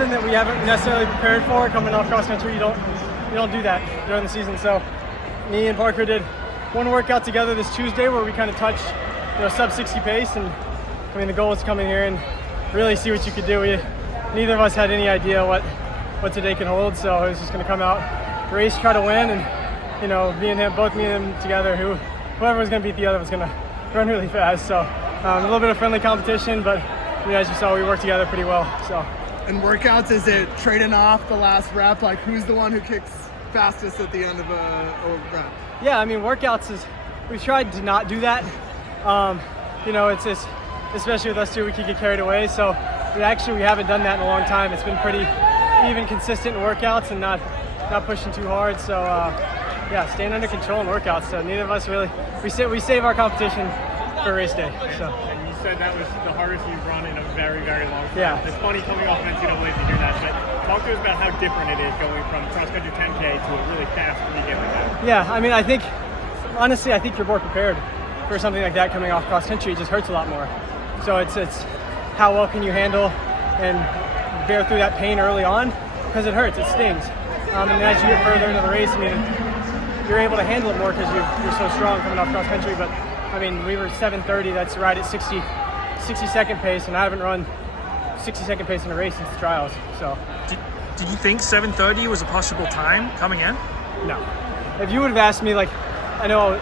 That we haven't necessarily prepared for coming off cross country. You don't do that during the season. So me and Parker did one workout together this Tuesday where we kind of touched sub 60 pace, and I mean the goal was to come in here and really see what you could do. Neither of us had any idea what today could hold, so it was just going to come out, race, try to win, and both me and him together, whoever was going to beat the other was going to run really fast. So a little bit of friendly competition, but as you saw, we worked together pretty well. So. In workouts, is it trading off the last rep? Like, who's the one who kicks fastest at the end of a rep? Yeah, I mean, workouts we've tried to not do that. It's just, especially with us two, we could get carried away. So we haven't done that in a long time. It's been pretty even consistent in workouts and not pushing too hard. So staying under control in workouts. So neither of us really, we save our competition for race day. So. Said that was the hardest you've run in a very, very long time. Yeah. It's funny coming off NCAA to hear that, but talk to us about how different it is going from cross-country 10K to a really fast weekend like that. Yeah, I mean, honestly, I think you're more prepared for something like that coming off cross-country. It just hurts a lot more. So it's how well can you handle and bear through that pain early on, because it hurts, it stings. And then as you get further into the race, I mean, you're able to handle it more because you're so strong coming off cross-country, but I mean, we were 7:30, that's right at 60-second pace, and I haven't run 60-second pace in a race since the trials, so. Did you think 7:30 was a possible time coming in? No. If you would have asked me, like, I know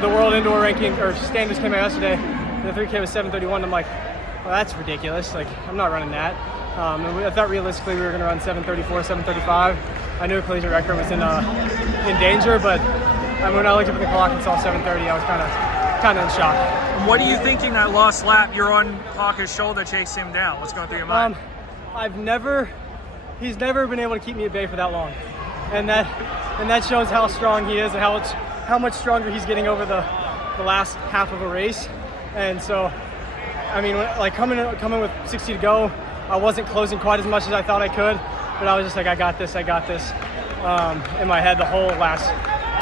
the world indoor ranking, or standards came out yesterday, and the 3K was 7:31, I'm like, well, that's ridiculous, like, I'm not running that. I thought realistically we were gonna run 7:34, 7:35. I knew a collegiate record was in danger, but when I looked up at the clock and saw 7:30, I was kind of in shock. What are you thinking that last lap? You're on Parker's shoulder chasing him down. What's going through your mind? He's never been able to keep me at bay for that long, and that shows how strong he is and how much stronger he's getting over the last half of a race. And so, I mean, coming with 60 to go, I wasn't closing quite as much as I thought I could, but I was just like, I got this. In my head, the whole last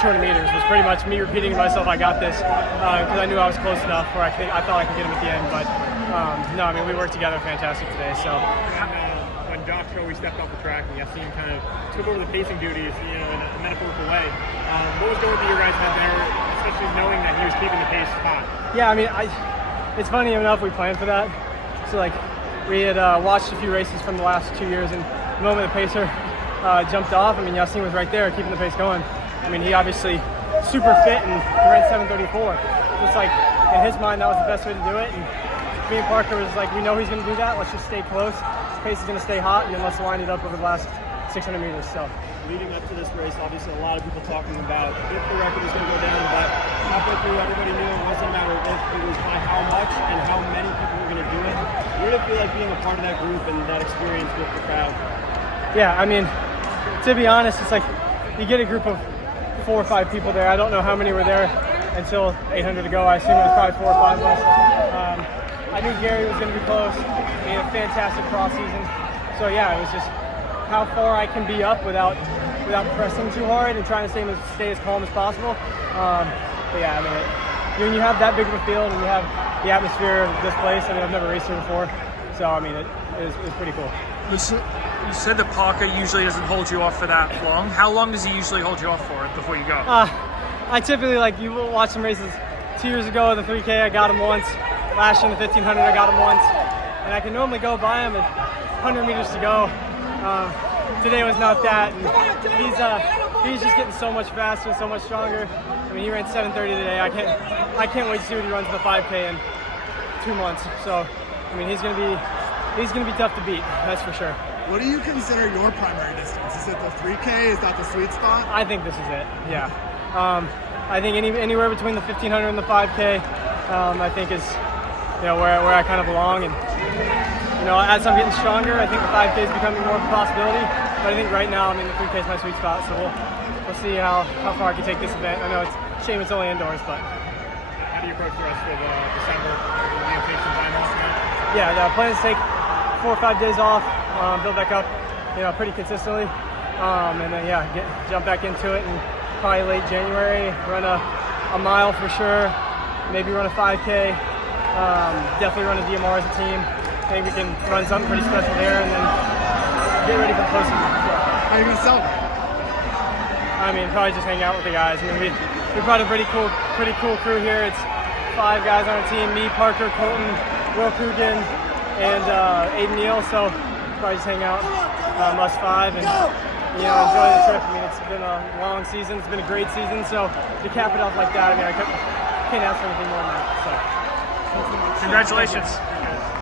200 meters was pretty much me repeating to myself, I got this, because I knew I was close enough where I thought I could get him at the end. But no, I mean, we worked together fantastic today. So when Josh Joey stepped off the track and Yassine kind of took over the pacing duties, in a metaphorical way, what was going through your guys' head there, especially knowing that he was keeping the pace hot? Yeah, I mean, it's funny enough we planned for that. So like, we had watched a few races from the last 2 years, and the moment the pacer jumped off, I mean, Yassine was right there keeping the pace going. I mean, he obviously super fit and ran 7:34. Just like in his mind, that was the best way to do it. And me and Parker was like, we know he's going to do that. Let's just stay close. His pace is going to stay hot, and then let's line it up over the last 600 meters. So, leading up to this race, obviously a lot of people talking about if the record was going to go down, but halfway through, everybody knew it wasn't a matter of if, it was by how much and how many people were going to do it. What did it feel like being a part of that group and that experience with the crowd? Yeah, I mean, to be honest, it's like you get a group of 4 or 5 people there. I don't know how many were there until 800 to go. I assume it was probably 4 or 5 of us. I knew Gary was going to be close. He had a fantastic cross season. So yeah, it was just how far I can be up without pressing too hard and trying to stay as calm as possible. But yeah, I mean, when you have that big of a field and you have the atmosphere of this place, I mean, I've never raced here before. So I mean, it was pretty cool. You said that Parker usually doesn't hold you off for that long. How long does he usually hold you off for before you go? I typically, you will watch some races 2 years ago, the 3K, I got him once. Last year in the 1500, I got him once. And I can normally go by him at 100 meters to go. Today was not that. And he's just getting so much faster and so much stronger. I mean, he ran 7:30 today. I can't wait to see what he runs in the 5K in 2 months. So, I mean, he's gonna be tough to beat, that's for sure. What do you consider your primary distance? Is it the 3K? Is that the sweet spot? I think this is it, yeah. I think anywhere between the 1500 and the 5K, I think is where I kind of belong. And as I'm getting stronger, I think the 5K is becoming more of a possibility. But I think right now, I mean, the 3K is my sweet spot. So we'll see how far I can take this event. I know it's a shame it's only indoors, but. How do you approach the rest of December? Will you take some time off now? Yeah, the plan is to take 4 or 5 days off, build back up, pretty consistently, and then jump back into it, and probably late January run a mile for sure, maybe run a 5K, definitely run a DMR as a team. Maybe we can run something pretty special there, and then get ready for the postseason. So. How are you gonna celebrate? I mean, probably just hang out with the guys. I mean, we brought a pretty cool crew here. It's 5 guys on our team: me, Parker, Colton, Will Coogan, and Aiden Neal. So probably just hang out, us 5, and enjoy the trip. I mean, it's been a long season. It's been a great season. So to cap it off like that, I mean, can't ask for anything more than that. So Congratulations.